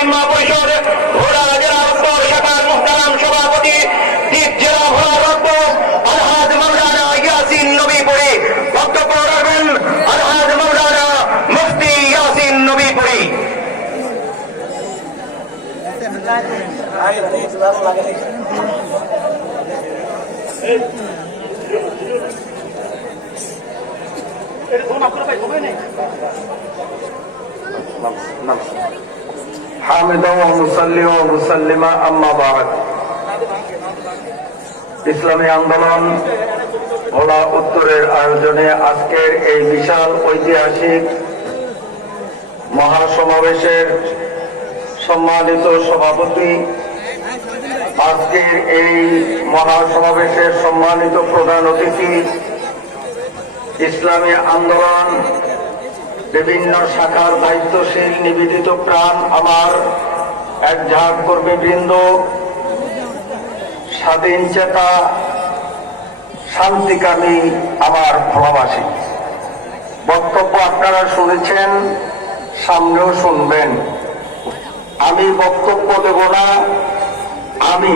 আইম্মা পরিষদ ভোলা জেলা উত্তর শাখার মুহতারাম সভাপতি দ্বীপ জেলা ভোলা রত্ন আলহাজ মৌলানা ইয়াসিন নবীপুরি মুফতি ইয়াসিন নবীপুরি হামিদা ও ইসলামী আন্দোলন ভোলা উত্তরের আয়োজনে আজকের এই বিশাল ঐতিহাসিক মহাসমাবেশের সম্মানিত সভাপতি। আজকের এই মহাসমাবেশের সম্মানিত প্রধান অতিথি ইসলামী আন্দোলন বিভিন্ন শাখার দায়িত্বশীল নিবেদিত প্রাণ আমার। এক ঝাঁক কর্মীবৃন্দ স্বাধীন চেতা, শান্তিকামী আমার ভোলাবাসী বক্তব্য আপনারা শুনেছেন, সামনেও শুনবেন। আমি বক্তব্য দেব না, আমি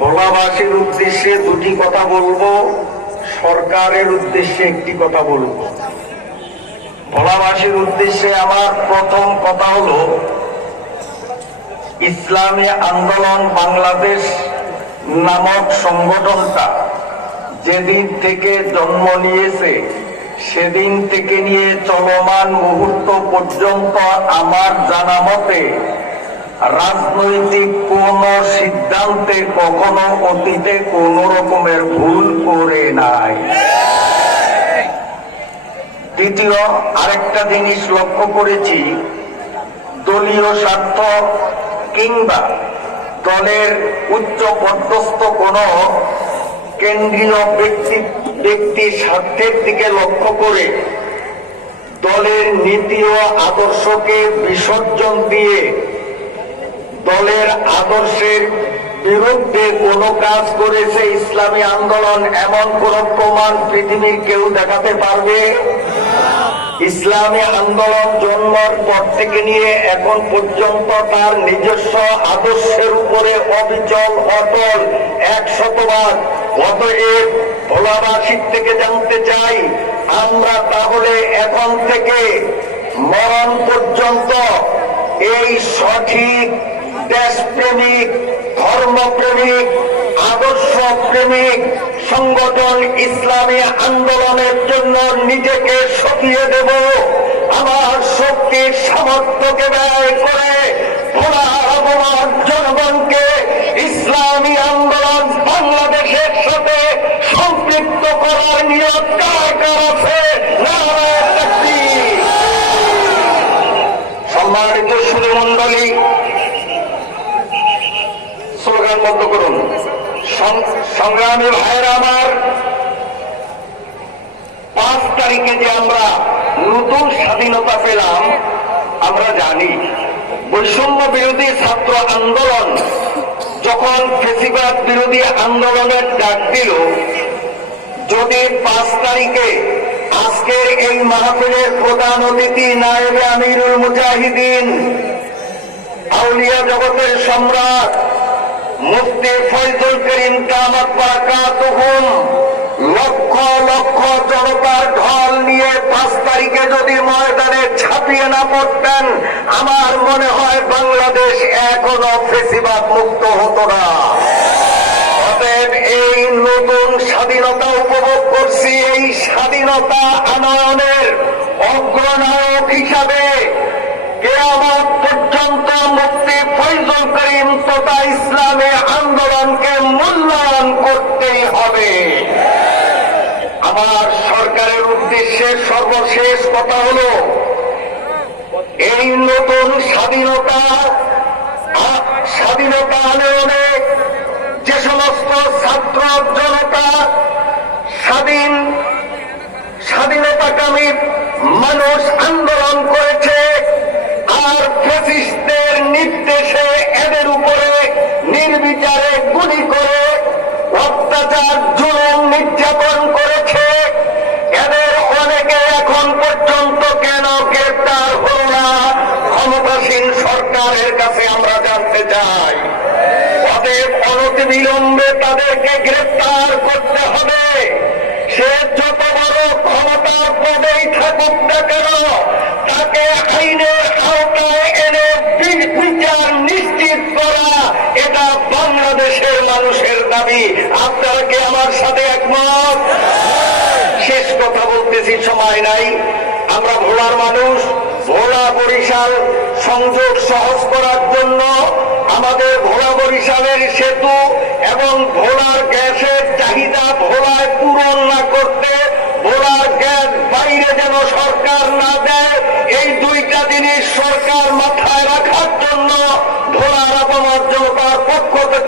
ভোলাবাসীর উদ্দেশ্যে দুটি কথা বলব, সরকারের উদ্দেশ্যে একটি কথা বলব। ভোলাবাসীর উদ্দেশ্যে আমার প্রথম কথা হলো, ইসলামী আন্দোলন বাংলাদেশ নামক সংগঠনটা যেদিন থেকে জন্ম নিয়েছে, সেদিন থেকে নিয়ে চলমান মুহূর্ত পর্যন্ত আমার জানা মতে, রাজনৈতিক কোন সিদ্ধান্তে কখনো অতীতে কোন রকমের ভুল করে নাই। দ্বিতীয়, আরেকটা জিনিস লক্ষ্য করেছি, দলীয় স্বার্থ কিংবা দলের উচ্চ পদস্থ কোন কেন্দ্রীয় ব্যক্তি ব্যক্তির স্বার্থের দিকে লক্ষ্য করে দলের নীতি ও আদর্শকে বিসর্জন দিয়ে দলের আদর্শের বিরুদ্ধে কোন কাজ করেছে ইসলামী আন্দোলন, এমন কোন প্রমাণ পৃথিবীর কেউ দেখাতে পারবে? ইসলামী আন্দোলন জন্মের পর থেকে নিয়ে এখন পর্যন্ত তার নিজস্ব আদর্শের উপরে অবিচল, অটল এক শতবার অতএব ভোলাবাসীর থেকে জানতে চাই, আমরা তাহলে এখন থেকে মরণ পর্যন্ত এই সঠিক দেশপ্রেমিক, ধর্মপ্রেমিক আদর্শ প্রেমিক সংগঠন ইসলামী আন্দোলনের জন্য নিজেকে সকিয়ে দেব। আমার শক্তির সামর্থ্যকে ব্যয় করে জনগণকে ইসলামী আন্দোলন বাংলাদেশের সাথে সম্পৃক্ত করার নিয়ত কার কার আছে? নারায়ণ সংগ্রামী ভাইরা আমার। পাঁচ তারিখে যে আমরা নতুন স্বাধীনতা পেলাম, আমরা জানি। বৈষম্য বিরোধী ছাত্র আন্দোলন যখন ফেসিবাদ বিরোধী আন্দোলনের ডাক দিল, যদি পাঁচ তারিখে আজকের এই মাহফিলের প্রধান অতিথি নায়েবে আমিরুল মুজাহিদিন, আউলিয়া জগতের সম্রাট মুফতি ফয়জুল করিম কামাত বারাকাতুহুম। লক্ষ লক্ষ জনতার ঢল নিয়ে পাঁচ তারিখে যদি ময়দানে ছাপিয়ে না পড়তেন, আমার মনে হয় বাংলাদেশ এখনও ফেসিবাদ মুক্ত হতো না। এই নতুন স্বাধীনতা উপভোগ করছি, এই স্বাধীনতা আনয়নের অগ্রনায়ক হিসাবে কেয়ামত পর্যন্ত ফৈজুল তথা ইসলামী আন্দোলনকে মূল্যায়ন করতেই হবে। আমার সরকারের উদ্দেশ্যে সর্বশেষ কথা হলো, এই নতুন স্বাধীনতা স্বাধীনতা আনয়নে যে সমস্ত ছাত্র জনতা স্বাধীন, স্বাধীনতাকামী মানুষ আন্দোলন করেছে আর ফ্যাসিস্টদের নির্দেশে এদের উপরে নির্বিচারে গুলি করে অত্যাচার জুলুম নির্যাতন করেছে, এদের অনেকে এখন পর্যন্ত কেন গ্রেপ্তার হল না? ক্ষমতাসীন সরকার আপনাদের কাছে আমরা জানতে চাই তাদেরকে গ্রেপ্তার করতে হবে। সে যত বড় ক্ষমতার পদেই থাকুক না কেন, তাকে আইনের দাবি আপনারা কি আমার সাথে একমত। শেষ কথা বলতেছি, সময় নাই। আমরা ভোলার মানুষ, ভোলা বরিশাল সংযোগ সহজ করার জন্য আমাদের ভোলা বরিশালের সেতু এবং ভোলার গ্যাসের চাহিদা ভোলায় পূরণ না করতে ভোলার গ্যাস বাইরে যেন সরকার না দেয়, এই দুইটা জিনিস সরকার মাথায় রাখার জন্য ভোলার আবহাওয়ার জনতার পক্ষ থেকে